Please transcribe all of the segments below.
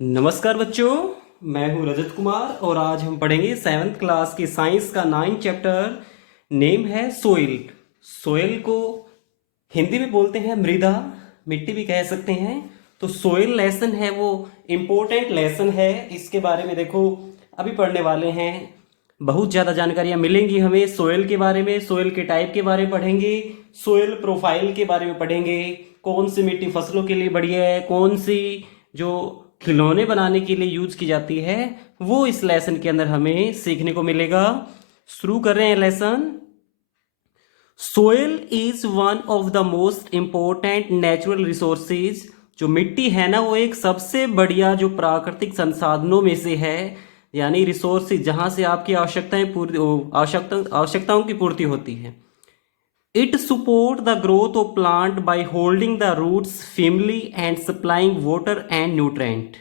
नमस्कार बच्चों, मैं हूं रजत कुमार और आज हम पढ़ेंगे 7th क्लास की साइंस का 9th चैप्टर। नेम है सोइल। सोइल को हिंदी में बोलते हैं मृदा, मिट्टी भी कह सकते हैं। तो सोइल लेसन है वो इम्पोर्टेंट लेसन है। इसके बारे में देखो अभी पढ़ने वाले हैं। बहुत ज़्यादा जानकारियाँ मिलेंगी हमें सोइल के बारे में। सोइल के टाइप के बारे में पढ़ेंगे, सोइल प्रोफाइल के बारे में पढ़ेंगे, कौन सी मिट्टी फसलों के लिए बढ़िया है, कौन सी जो खिलौने बनाने के लिए यूज की जाती है, वो इस लेसन के अंदर हमें सीखने को मिलेगा। शुरू कर रहे हैं lesson. Soil is one of the most important natural resources. जो मिट्टी है ना, वो एक सबसे बढ़िया जो प्राकृतिक संसाधनों में से है, यानी रिसोर्सेज जहां से आपकी आवश्यकताओं की पूर्ति होती है। It support the growth of plant by holding the roots firmly and supplying water and nutrient.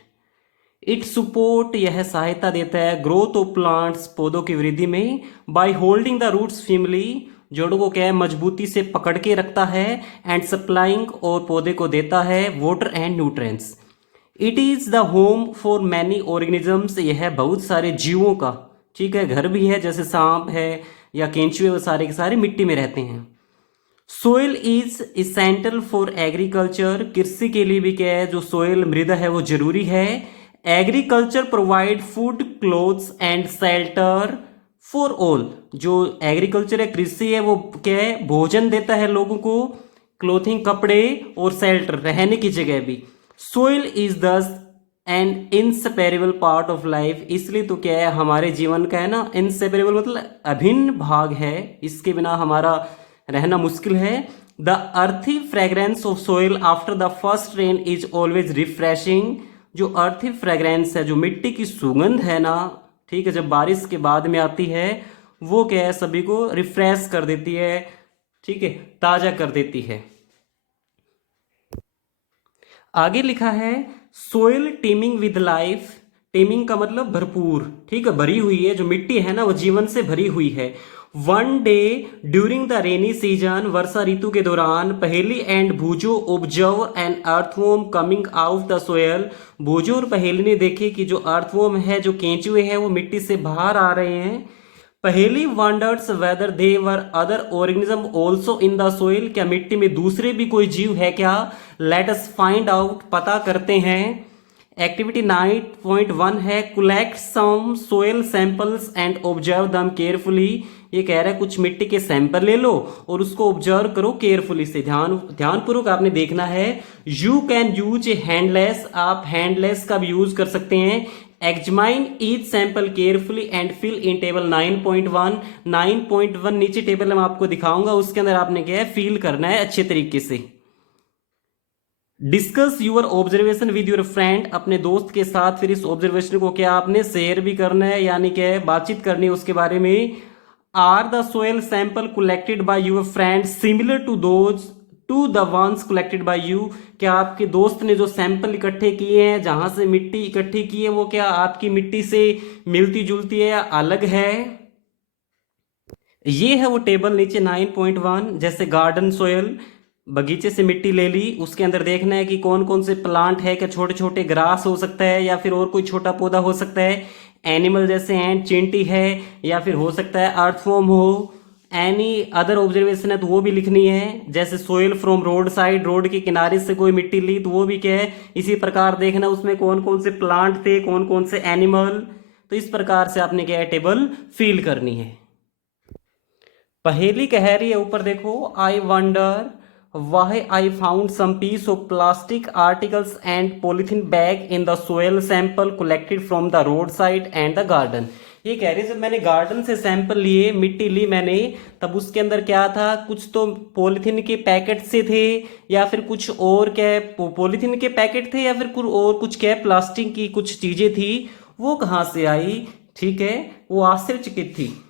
It support यह सहायता देता है ग्रोथ ऑफ प्लांट्स पौधों की वृद्धि में, by holding the roots firmly जड़ों को क्या है मजबूती से पकड़ के रखता है, and supplying और पौधे को देता है water and nutrients. It is the home for many organisms। यह है बहुत सारे जीवों का, ठीक है, घर भी है, जैसे सांप है या केंचुए, वो सारे के सारे मिट्टी में रहते हैं। Soil is essential for agriculture. कृषि के लिए भी क्या है, जो सोइल मृदा है वो जरूरी है। Agriculture provide food, clothes and shelter for all. जो एग्रीकल्चर है, कृषि है, वो क्या है, भोजन देता है लोगों को, क्लोथिंग कपड़े और शेल्टर रहने की जगह भी। सोइल इज दस N inseparable part of life. इसलिए तो क्या है, हमारे जीवन का है ना, इनसेपरेबल मतलब अभिन्न भाग है, इसके बिना हमारा रहना मुश्किल है। द अर्थी fragrance of soil after the first rain is always refreshing. जो अर्थी फ्रेग्रेंस है, जो मिट्टी की सुगंध है ना, ठीक है, जब बारिश के बाद में आती है, वो क्या है, सभी को रिफ्रेश कर देती है, ठीक है, ताजा कर देती है। आगे लिखा है soil teeming with life. Teeming का मतलब भरपूर, ठीक है, भरी हुई है। जो मिट्टी है ना, वो जीवन से भरी हुई है। One day during the rainy season, वर्षा ऋतु के दौरान, Paheli and Bhujo observe an earthworm coming out the soil. Bhujo और पहेली ने देखे कि जो अर्थवॉर्म है, जो केंचुए हैं, वो मिट्टी से बाहर आ रहे हैं। पहेली wonders whether they were other organism also in the soil. क्या मिट्टी में दूसरे भी कोई जीव है क्या? लेट अस फाइंड आउट, पता करते हैं। एक्टिविटी 9.1 है collect some soil samples and observe them carefully. ये कह रहा है कुछ मिट्टी के सैंपल ले लो और उसको ऑब्जर्व करो केयरफुली से, ध्यानपूर्वक आपने देखना है। You can use a hand lens. आप हैंडलेस का भी यूज कर सकते हैं। Examine each sample carefully and fill in table 9.1। 9.1 नीचे टेबल में आपको दिखाऊंगा, उसके अंदर आपने क्या है, फिल करना है अच्छे तरीके से। Discuss your observation with your friend. अपने दोस्त के साथ फिर इस ऑब्जर्वेशन को क्या आपने शेयर भी करना है, यानी क्या है, बातचीत करनी है उसके बारे में। Are the soil sample collected by your friend similar to the ones collected by you. क्या आपके दोस्त ने जो सैंपल इकट्ठे किए हैं, जहां से मिट्टी इकट्ठी की है, वो क्या आपकी मिट्टी से मिलती जुलती है या अलग है? ये है वो टेबल नीचे 9.1। जैसे गार्डन सोयल, बगीचे से मिट्टी ले ली, उसके अंदर देखना है कि कौन कौन से प्लांट है, क्या छोटे छोटे ग्रास हो सकता है या फिर और कोई छोटा पौधा हो सकता है। एनिमल जैसे एंड, चींटी है, या फिर हो सकता है अर्थवॉर्म हो। एनी अदर ऑब्जर्वेशन है तो वो भी लिखनी है। जैसे soil from road side, road के किनारे से कोई मिट्टी ली तो वो भी क्या है, इसी प्रकार देखना उसमें कौन कौन से प्लांट थे, कौन कौन से एनिमल। तो इस प्रकार से आपने क्या है, टेबल फिल करनी है। पहेली कह रही है ऊपर देखो, I wonder why I found some piece of plastic articles and polythene bag in the soil sample collected from the road side and the garden. ये कह रही है, जब मैंने गार्डन से सैंपल लिए, मिट्टी ली मैंने, तब उसके अंदर क्या था, कुछ तो पॉलिथीन के पैकेट से थे, या फिर कुछ और क्या है, पॉलिथीन के पैकेट थे, या फिर कुछ क्या है, प्लास्टिक की कुछ चीजें थी। वो कहाँ से आई, ठीक है, वो आश्चर्यचकित थी।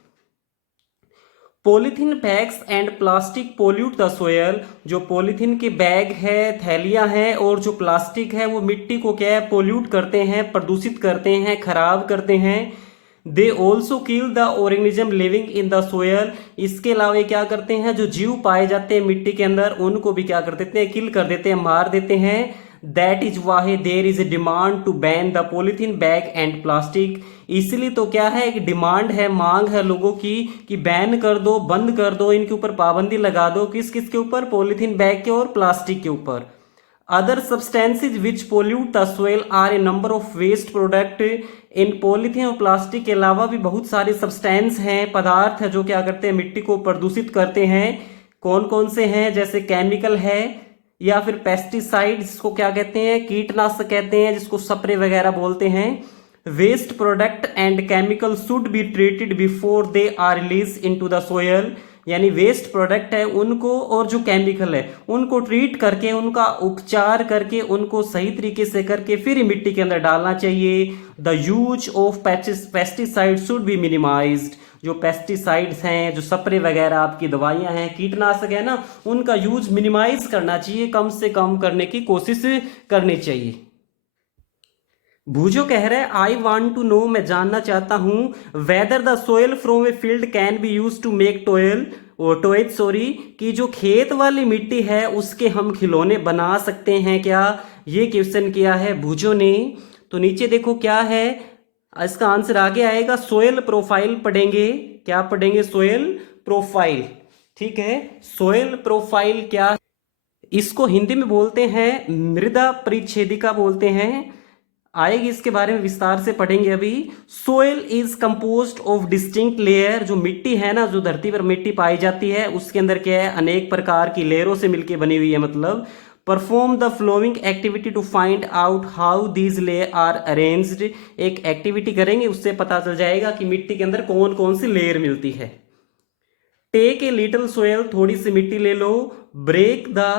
Polythene bags and plastic pollute the soil. जो पॉलीथीन के बैग है, थैलियां हैं, और जो प्लास्टिक है, वो मिट्टी को क्या है, पोल्यूट करते हैं, प्रदूषित करते हैं, खराब करते हैं। They also kill the organism living in the soil. इसके अलावा ये क्या करते हैं, जो जीव पाए जाते हैं मिट्टी के अंदर, उनको भी क्या कर देते हैं, किल कर देते हैं, मार देते हैं। That is why there is a demand to ban the polythene bag and plastic. इसलिए तो क्या है, एक डिमांड है, मांग है लोगों की कि बैन कर दो, बंद कर दो, इनके ऊपर पाबंदी लगा दो। किस किस के ऊपर? पॉलीथीन बैग के और प्लास्टिक के ऊपर। Other substances which pollute the soil are a number of waste product. इन पॉलीथीन और प्लास्टिक के अलावा भी बहुत सारे सब्सटेंस हैं, पदार्थ है जो क्या करते हैं, मिट्टी को प्रदूषित करते हैं। कौन कौन से हैं? जैसे केमिकल है, या फिर पेस्टिसाइड जिसको क्या कहते हैं, कीटनाशक कहते हैं, जिसको स्प्रे वगैरह बोलते हैं। Waste product and chemical should be treated before they are release into the soil. यानी वेस्ट प्रोडक्ट है उनको और जो केमिकल है उनको ट्रीट करके, उनका उपचार करके, उनको सही तरीके से करके फिर मिट्टी के अंदर डालना चाहिए। The use of pesticide should be minimised. जो पेस्टिसाइड्स हैं, जो स्प्रे वगैरह आपकी दवाइयां हैं, कीटनाशक है ना, उनका यूज मिनिमाइज करना चाहिए, कम से कम करने की कोशिश करनी चाहिए। भूजो कह रहे हैं आई वॉन्ट टू नो, मैं जानना चाहता हूं, whether the soil from a field can be use to make toys sorry, कि जो खेत वाली मिट्टी है उसके हम खिलौने बना सकते हैं क्या? ये क्वेश्चन किया है भूजो ने। तो नीचे देखो क्या है, इसका आंसर आगे आएगा, सोयल प्रोफाइल पढ़ेंगे। क्या पढ़ेंगे? Soil profile. ठीक है, सोयल प्रोफाइल क्या, इसको हिंदी में बोलते हैं मृदा परिच्छेदिका बोलते हैं। आएगी, इसके बारे में विस्तार से पढ़ेंगे अभी। Soil is composed of distinct layer. जो मिट्टी है ना, जो धरती पर मिट्टी पाई जाती है उसके अंदर क्या है, अनेक प्रकार की लेयरों से मिलकर बनी हुई है। मतलब perform the following activity to find out how these layer are arranged. एक एक्टिविटी करेंगे, उससे पता चल जाएगा कि मिट्टी के अंदर कौन कौन सी लेयर मिलती है। टेक ए लिटिल सोयल, थोड़ी सी मिट्टी ले लो। Break the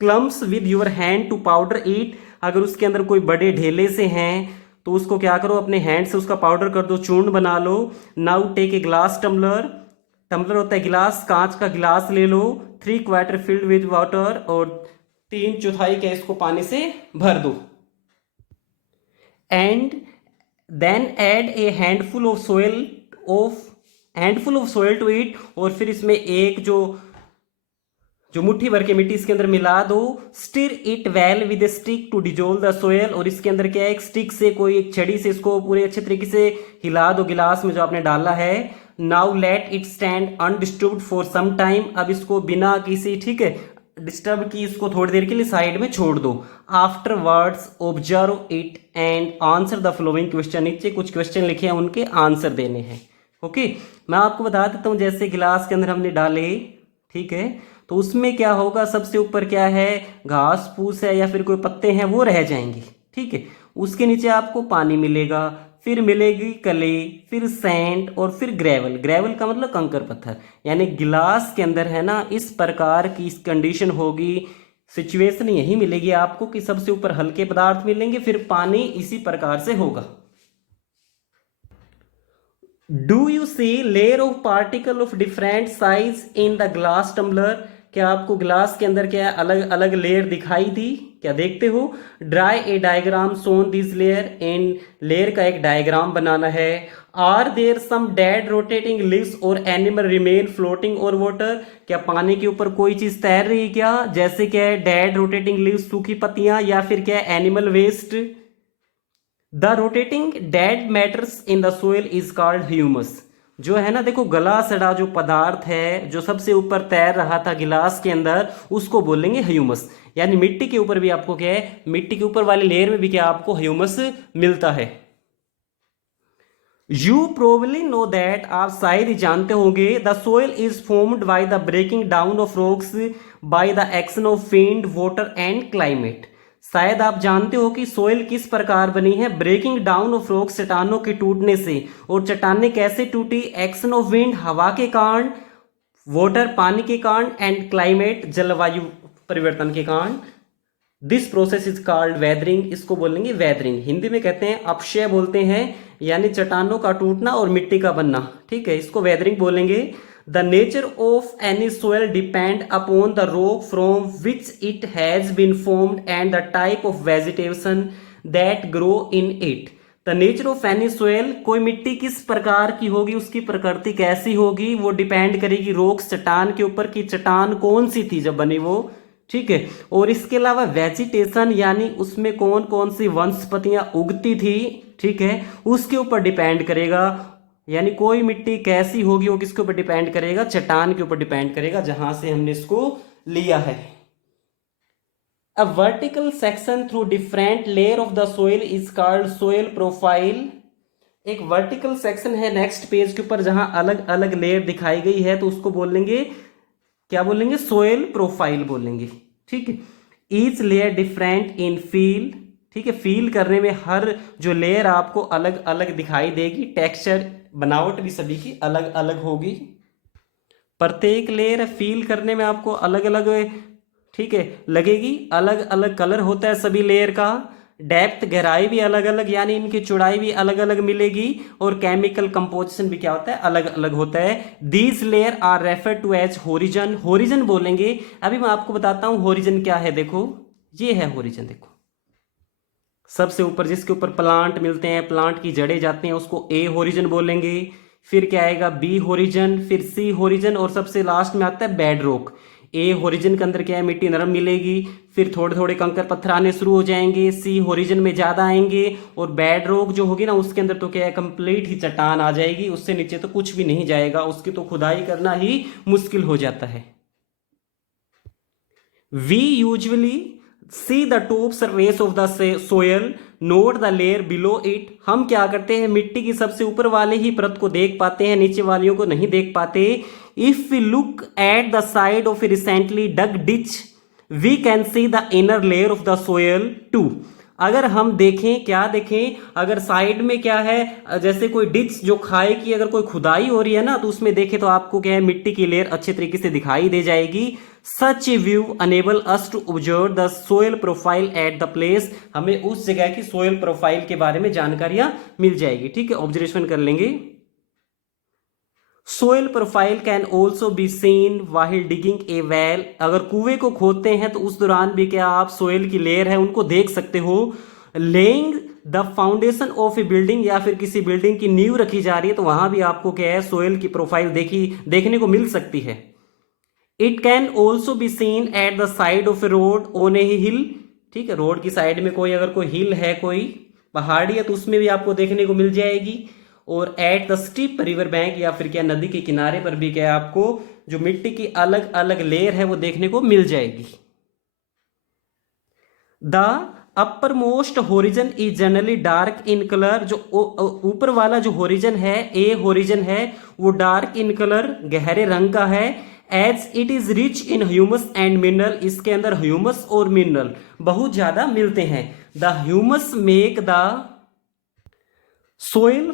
clumps with your hand to powder it. अगर उसके अंदर कोई बड़े ढेले से हैं तो उसको क्या करो, अपने हैंड से उसका पाउडर कर दो, चूर्ण बना लो। Now take a glass tumbler, tumbler होता है गिलास, कांच का गिलास ले लो। 3/4 फिल्ड विद वाटर, और 3/4 के इसको पानी से भर दो। And then add a handful of soil to it. और फिर इसमें एक जो मुट्ठी भर के मिट्टी इसके अंदर मिला दो। Stir it well with a stick to dissolve the soil. और इसके अंदर क्या है, एक स्टिक से, कोई एक छड़ी से इसको पूरे अच्छे तरीके से हिला दो गिलास में जो आपने डाला है। Now let it stand undisturbed for some time. अब इसको बिना किसी, ठीक है, डिस्टर्ब की, इसको थोड़ी देर के लिए साइड में छोड़ दो। After words observe it and answer the following question. नीचे कुछ क्वेश्चन लिखे हैं, उनके आंसर देने हैं। ओके, मैं आपको बता देता हूं, जैसे गिलास के अंदर हमने डाले, ठीक है, तो उसमें क्या होगा, सबसे ऊपर क्या है, घास फूस है या फिर कोई पत्ते हैं, वो रह जाएंगे। ठीक है, उसके नीचे आपको पानी मिलेगा, फिर मिलेगी कले, फिर सैंड, और फिर ग्रेवल। ग्रेवल का मतलब कंकर पत्थर। यानी गिलास के अंदर है ना, इस प्रकार की कंडीशन होगी, सिचुएशन यही मिलेगी आपको कि सबसे ऊपर हल्के पदार्थ मिलेंगे, फिर पानी इसी प्रकार से होगा। Do you see layer of particle of different size in the glass tumbler. क्या आपको ग्लास के अंदर क्या अलग अलग लेयर दिखाई दी? क्या देखते हो? Draw a diagram showing this layer. इन लेयर का एक डायग्राम बनाना है। Are there some dead rotting leaves और एनिमल रिमेन फ्लोटिंग और वाटर। क्या पानी के ऊपर कोई चीज तैर रही है क्या? जैसे क्या है, डेड रोटेटिंग लीव्स, सूखी पत्तियां, या फिर क्या है, animal waste. The rotting dead matters in the soil is called humus. जो है ना, देखो, गला सड़ा जो पदार्थ है, जो सबसे ऊपर तैर रहा था गिलास के अंदर, उसको बोलेंगे ह्यूमस। यानी मिट्टी के ऊपर भी आपको क्या है, मिट्टी के ऊपर वाली लेयर में भी क्या आपको ह्यूमस मिलता है। यू प्रोबेबली नो दैट, आप शायद ही जानते होंगे, the soil is formed by the breaking down of rocks by the action of wind, water and climate. शायद आप जानते हो कि सोइल किस प्रकार बनी है, ब्रेकिंग डाउन ऑफ रॉक्स, चट्टानों के टूटने से। और चट्टानें कैसे टूटी? एक्शन ऑफ विंड, हवा के कारण, वाटर, पानी के कारण, एंड क्लाइमेट, जलवायु परिवर्तन के कारण। This process is called weathering. इसको बोलेंगे वेदरिंग। हिंदी में कहते हैं अपक्षय बोलते हैं, यानी चट्टानों का टूटना और मिट्टी का बनना। ठीक है, इसको वेदरिंग बोलेंगे। The nature of any soil depend upon the rock from which it has been formed and the type of vegetation that grow in it. The nature of any soil, कोई मिट्टी किस प्रकार की होगी, उसकी प्रकृति कैसी होगी, वो डिपेंड करेगी रोक, चट्टान के ऊपर, कि चट्टान कौन सी थी जब बनी वो, ठीक है। और इसके अलावा वेजिटेशन यानी उसमें कौन कौन सी वनस्पतियां उगती थी, ठीक है, उसके ऊपर डिपेंड करेगा। यानी कोई मिट्टी कैसी होगी वो किसके ऊपर डिपेंड करेगा, चट्टान के ऊपर डिपेंड करेगा जहां से हमने इसको लिया है। A vertical section through different layer of the soil is called soil profile. एक वर्टिकल सेक्शन है नेक्स्ट पेज के ऊपर जहां अलग अलग लेयर दिखाई गई है, तो उसको बोलेंगे, क्या बोलेंगे, सोइल प्रोफाइल बोलेंगे, ठीक है। Each layer different in feel, ठीक है, फील करने में हर जो लेयर आपको अलग अलग दिखाई देगी, टेक्सचर बनावट भी सभी की अलग अलग होगी। प्रत्येक लेयर फील करने में आपको अलग अलग, ठीक है, लगेगी। अलग अलग कलर होता है सभी लेयर का। डेप्थ गहराई भी अलग अलग, यानी इनकी चौड़ाई भी अलग अलग मिलेगी। और केमिकल कंपोजिशन भी क्या होता है, अलग अलग होता है। These layer are refer to as horizon. Horizon बोलेंगे। अभी मैं आपको बताता हूं होरिजन क्या है। देखो ये है होरिजन, देखो सबसे ऊपर जिसके ऊपर प्लांट मिलते हैं, प्लांट की जड़ें जाती हैं, उसको ए होरिजन बोलेंगे। फिर क्या आएगा, बी होरिजन, फिर सी होरिजन, और सबसे लास्ट में आता है बेड रॉक। ए होरिजन के अंदर क्या है, मिट्टी नरम मिलेगी। फिर थोड़े थोड़े कंकर पत्थर आने शुरू हो जाएंगे, सी होरिजन में ज्यादा आएंगे। और बेड रॉक जो होगी ना उसके अंदर तो क्या है, कंप्लीट ही चट्टान आ जाएगी, उससे नीचे तो कुछ भी नहीं जाएगा, उसकी तो खुदाई करना ही मुश्किल हो जाता है। We usually see the top surface of the soil, note the layer below it। हम क्या करते हैं, मिट्टी की सबसे ऊपर वाले ही परत को देख पाते हैं, नीचे वालियों को नहीं देख पाते। If we look at the side of a recently dug ditch, we can see the inner layer of the soil too। अगर हम देखें, क्या देखें, अगर साइड में क्या है, जैसे कोई डिच जो खाए की अगर कोई खुदाई हो रही है ना, तो उसमें देखें तो आपको क्या है, मिट्टी की लेयर अच्छे तरीके से दिखाई दे जाएगी। Such a view enable us to observe the soil profile at the place. हमें उस जगह की सोइल प्रोफाइल के बारे में जानकारियां मिल जाएगी, ठीक है, ऑब्जर्वेशन कर लेंगे। Soil profile can also be scene वाहिल digging A well. अगर कुएं को खोदते हैं तो उस दौरान भी क्या आप सोइल की लेयर है उनको देख सकते हो। Laying the foundation of A building, या फिर किसी बिल्डिंग की नींव रखी जा रही है तो वहां भी आपको क्या है, सोइल की प्रोफाइल देखने को मिल सकती है। It can also be seen at the side of a road on a hill, ठीक है, रोड की साइड में कोई अगर कोई हिल है, कोई पहाड़ी है, तो उसमें भी आपको देखने को मिल जाएगी। और at the steep river bank, या फिर क्या नदी के किनारे पर भी क्या आपको जो मिट्टी की अलग अलग लेयर है वो देखने को मिल जाएगी। The upper most horizon is generally dark in colour. जो ऊपर वाला जो होरिजन है, ए होरिजन है, वो डार्क इन कलर, गहरे रंग का है। As it is rich in humus and mineral, इसके अंदर ह्यूमस और मिनरल बहुत ज्यादा मिलते हैं। The humus make the soil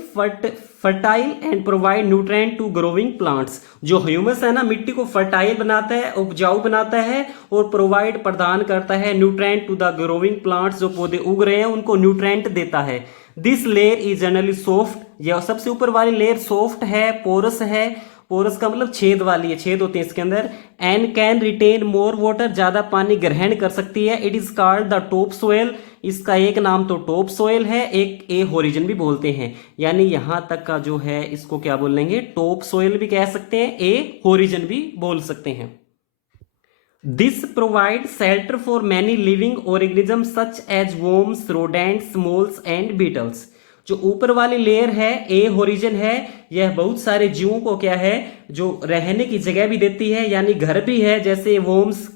fertile and provide nutrient to growing plants. जो ह्यूमस है ना, मिट्टी को फर्टाइल बनाता है, उपजाऊ बनाता है, और प्रोवाइड प्रदान करता है nutrient to the growing plants. जो पौधे उग रहे हैं उनको न्यूट्रिएंट देता है। This layer is generally soft, यह सबसे ऊपर वाली लेयर सॉफ्ट है, पोरस है। पोरस का मतलब छेद वाली है, छेद होते हैं इसके अंदर। And can retain more water, ज्यादा पानी ग्रहण कर सकती है। It is called the top soil. इसका एक नाम तो टॉप सोइल है, एक ए होरिजन भी बोलते हैं। यानी यहां तक का जो है इसको क्या बोलेंगे, टॉप सोइल भी कह सकते हैं, ए होरिजन भी बोल सकते हैं। This provide shelter for many living organism such as worms, rodents, moles and beetles. जो ऊपर वाली लेयर है, ए होरिजन है, यह बहुत सारे जीवों को क्या है, जो रहने की जगह भी देती है, यानी घर भी है, जैसे वोम्स,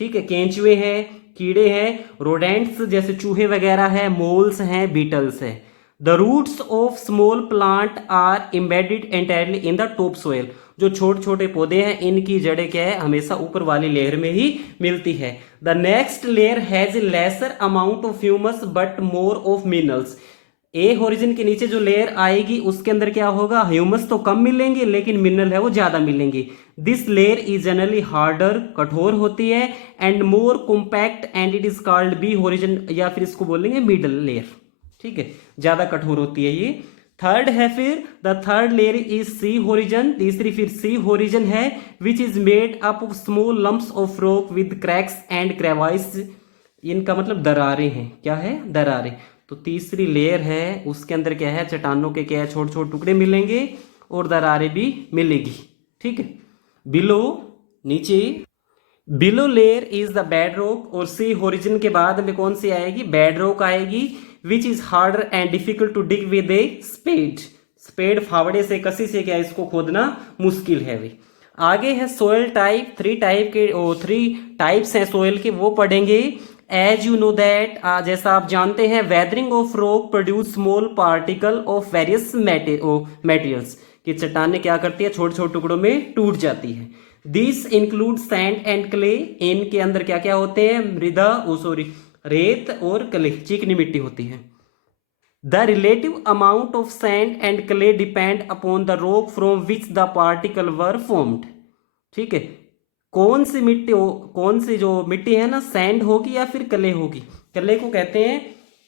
ठीक है, केंचुए हैं, कीड़े हैं, रोडेंट्स जैसे चूहे वगैरह है, मोल्स हैं, बीटल्स है। The roots of small plant are embedded entirely in the top soil. जो छोटे छोटे पौधे हैं इनकी जड़ें क्या है, हमेशा ऊपर वाली लेयर में ही मिलती है। The next layer has a lesser amount of humus but more of minerals. A horizon के नीचे जो लेयर आएगी उसके अंदर क्या होगा, ह्यूमस तो कम मिलेंगे लेकिन मिनरल है वो ज्यादा मिलेंगे। This layer is generally harder, कठोर होती है, and more compact and it is called B horizon, या फिर इसको बोलेंगे मिडल लेयर, ठीक है, ज्यादा कठोर होती है ये। थर्ड है फिर the third layer is C horizon. तीसरी फिर सी होरिजन है, which is made up of small lumps of rock with cracks and crevices. इनका मतलब दरारें हैं, क्या है, दरारें। तो तीसरी लेयर है उसके अंदर क्या है, चट्टानों के क्या है, छोटे छोटे टुकड़े मिलेंगे और दरारें भी मिलेगी, ठीक है। बिलो, नीचे। Below layer is the bed rock, और सी होरिजन के बाद में कौन सी आएगी, बेड रॉक आएगी, which is harder and difficult to dig with a spade, spade फावड़े से कसी से क्या इसको खोदना मुश्किल है भी। आगे है सोयल टाइप, थ्री टाइप्स हैं सोयल के, वो पढ़ेंगे। एज यू नो दैट, जैसा आप जानते हैं, weathering of rock produce small particle of various materials, कि चट्टानें क्या करती है, छोटे छोटे टुकड़ों में टूट जाती है। This include sand and clay, इनके अंदर क्या क्या होते हैं, मृदा रेत और क्ले, चिकनी मिट्टी होती है। The relative amount of sand and clay depend upon the rock from which the particle were formed. ठीक है, कौन सी मिट्टी कौन सी जो मिट्टी है ना, सैंड होगी या फिर क्ले होगी। क्ले को कहते हैं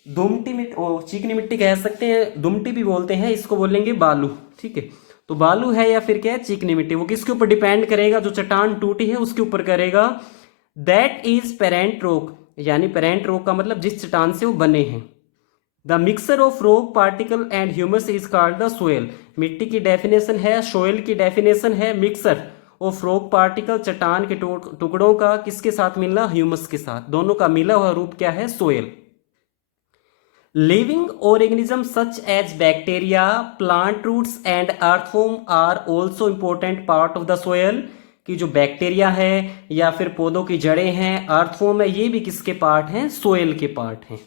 दुमटी मिट्टी, चिकनी मिट्टी कह सकते हैं, दुमटी भी बोलते हैं, इसको बोलेंगे बालू। ठीक है, तो बालू है या फिर क्या है, चिकनी मिट्टी, वो किसके ऊपर डिपेंड करेगा, जो चट्टान टूटी है उसके ऊपर करेगा। दैट इज पेरेंट रॉक, यानी पेरेंट रॉक का मतलब जिस चट्टान से वो बने हैं। The mixer of rock particle and humus is called the soil. मिट्टी की डेफिनेशन है, सोयल की डेफिनेशन है मिक्सर ऑफ रॉक पार्टिकल, चट्टान के टुकड़ों का किसके साथ मिलना, ह्यूमस के साथ, दोनों का मिला हुआ रूप क्या है, soil. Living organism such as bacteria, plant roots and earthworm are also important part of the soil, कि जो बैक्टीरिया है या फिर पौधों की जड़ें हैं, अर्थवॉर्म है, ये भी किसके पार्ट हैं, सोयल के पार्ट हैं।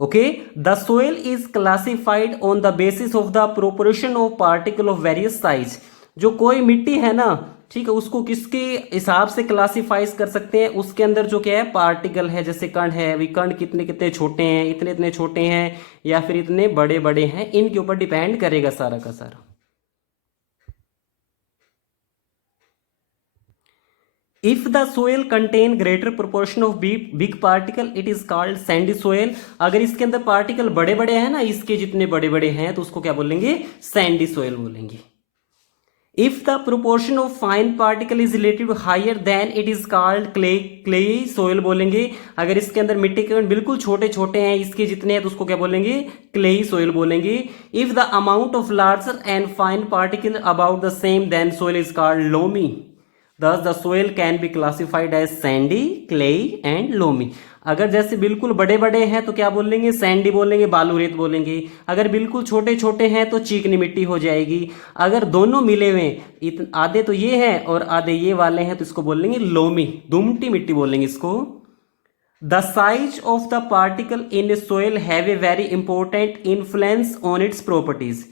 Okay, the soil is classified on the basis of the proportion of particle of various size. जो कोई मिट्टी है ना, ठीक है, उसको किसके हिसाब से क्लासिफाइज कर सकते हैं, उसके अंदर जो क्या है पार्टिकल है, जैसे कण है, वे कण कितने कितने छोटे हैं, इतने इतने छोटे हैं या फिर इतने बड़े बड़े हैं, इनके ऊपर डिपेंड करेगा सारा का सारा। If the soil contain greater proportion of big particle it is called Sandy soil. अगर इसके अंदर पार्टिकल बड़े बड़े हैं ना, इसके जितने बड़े बड़े हैं, तो उसको क्या बोलेंगे, सैंडी सोयल बोलेंगे। If the proportion of fine particle is relative higher then it is called clay soil बोलेंगे। अगर इसके अंदर मिट्टी के कण बिल्कुल छोटे छोटे हैं, इसके जितने हैं, तो उसको क्या बोलेंगे, क्लेई सोयल बोलेंगे। If the amount of larger and fine particle about the same then soil is called loamy. Thus the soil can be classified as sandy, clay and loamy. अगर जैसे बिल्कुल बड़े बड़े हैं तो क्या बोलेंगे, सैंडी बोलेंगे, बालू रेत बोलेंगे। अगर बिल्कुल छोटे छोटे हैं तो चीकनी मिट्टी हो जाएगी। अगर दोनों मिले हुए, आधे तो ये हैं और आधे ये वाले हैं, तो इसको बोलेंगे लोमी, दुमटी मिट्टी बोलेंगे इसको। The size of the particle in soil have a very important influence on its properties.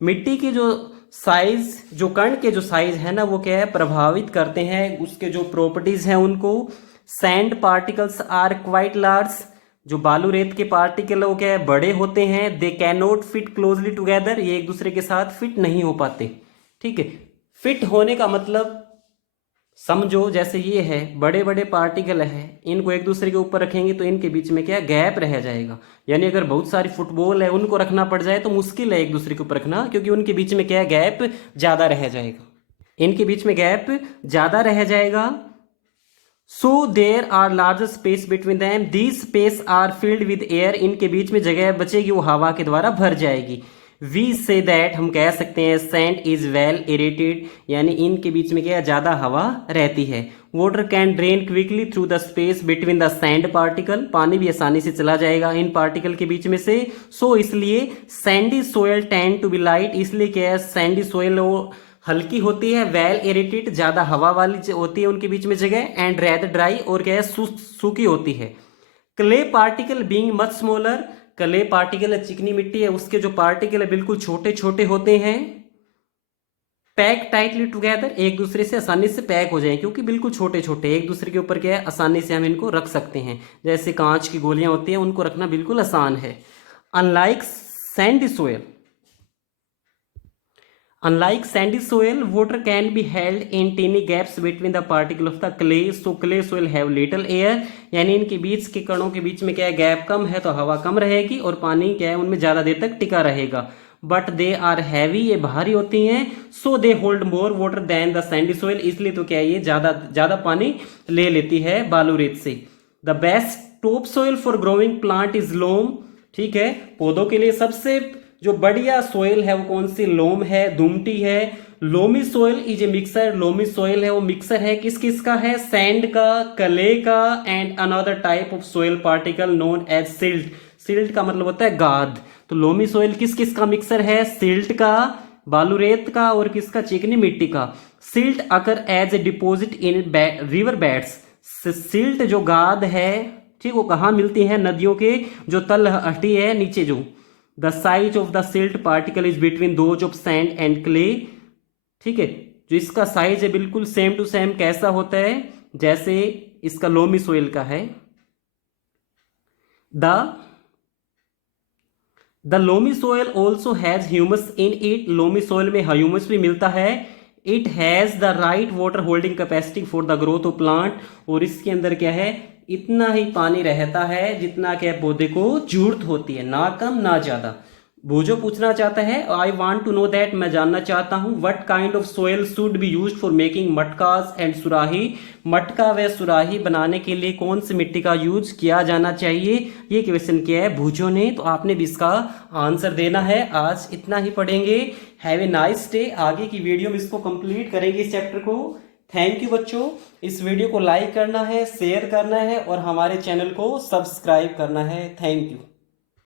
मिट्टी की जो साइज, जो कण के जो साइज है ना, वो क्या है, प्रभावित करते हैं उसके जो प्रॉपर्टीज हैं उनको। Sand particles are quite large, जो बालू रेत के पार्टिकल वो क्या है, बड़े होते हैं। They can not fit closely together, ये एक दूसरे के साथ फिट नहीं हो पाते। ठीक है, फिट होने का मतलब समझो, जैसे ये है, बड़े बड़े पार्टिकल है, इनको एक दूसरे के ऊपर रखेंगे तो इनके बीच में क्या गैप रह जाएगा। यानी अगर बहुत सारी फुटबॉल है, उनको रखना पड़ जाए तो मुश्किल है एक दूसरे के ऊपर रखना, क्योंकि उनके बीच में क्या गैप ज़्यादा रह जाएगा, इनके बीच में गैप ज़्यादा रह जाएगा। So there are larger space between them, these space are filled with air, इनके बीच में जगह बचेगी, वो हवा के द्वारा भर जाएगी। वी से दैट, हम कह सकते हैं सैंड इज वेल एरेटेड, यानी इनके बीच में क्या ज़्यादा हवा रहती है। Water can drain quickly through the space between the sand particle, पानी भी आसानी से चला जाएगा इन पार्टिकल के बीच में से। सो इसलिए sandy soil tend to be light, इसलिए क्या है, सैंडी सोयल हल्की होती है, वेल एरेटेड, ज़्यादा हवा वाली होती है उनके बीच में जगह, एंड रेद ड्राई, और क्या है, सूखी होती है। Clay particle being much smaller, clay particle है, चिकनी मिट्टी है, उसके जो पार्टिकल है बिल्कुल छोटे छोटे होते हैं। पैक टाइटली टुगेदर, एक दूसरे से आसानी से पैक हो जाए, क्योंकि बिल्कुल छोटे छोटे एक दूसरे के ऊपर क्या है, आसानी से हम इनको रख सकते हैं। जैसे कांच की गोलियां होती हैं, उनको रखना बिल्कुल आसान है। Unlike Sandy soil, Unlike sandy soil, water can be held in tiny gaps between the particle of the clay. So clay soil have little air, यानी इनके बीच के कणों के बीच में क्या है, गैप कम है, तो हवा कम रहेगी और पानी क्या है उनमें ज़्यादा देर तक टिका रहेगा। बट दे आर हैवी, ये भारी होती हैं। So they hold more water than the sandy soil, इसलिए तो क्या है, ये ज़्यादा पानी ले लेती है बालू रेत से। The best top soil for growing plant is loam, ठीक है, पौधों के लिए सबसे जो बढ़िया सोयल है वो कौन सी, लोम है, दुमटी है। Loamy soil is a mixer, loamy soil है वो मिक्सर है किस किस का है, सैंड का, क्ले का and another type of soil particle known as silt. Silt का मतलब होता है गाद। तो लोमी सोयल किस किस का मिक्सर है, सिल्ट का, बालू रेत का और किसका, चिकनी मिट्टी का। Silt occur as a deposit in river beds. Silt जो गाद है, ठीक, वो कहाँ मिलती है, नदियों के जो तल हटी है नीचे जो। The size of the silt particle is between those of sand and clay, ठीक है। जो इसका साइज है बिल्कुल सेम टू सेम कैसा होता है, जैसे इसका लोमी सोइल का है। The loamy soil also has humus in it, loamy soil में ह्यूमस भी मिलता है। It has the right water holding capacity for the growth of plant, और इसके अंदर क्या है, इतना ही पानी रहता है जितना क्या पौधे को जरूरत होती है, ना कम ना ज्यादा। भूजो पूछना चाहता है, I want to know that, मैं जानना चाहता हूँ, what kind of soil should be use for making matkas and surahi, मटका व सुराही बनाने के लिए कौन सी मिट्टी का यूज किया जाना चाहिए, ये क्वेश्चन किया है भूजो ने। तो आपने भी इसका आंसर देना है। आज इतना ही पढ़ेंगे। Have a nice day. आगे की वीडियो में इसको कंप्लीट करेंगे इस चैप्टर को। थैंक यू बच्चों। इस वीडियो को लाइक करना है, शेयर करना है और हमारे चैनल को सब्सक्राइब करना है। Thank you.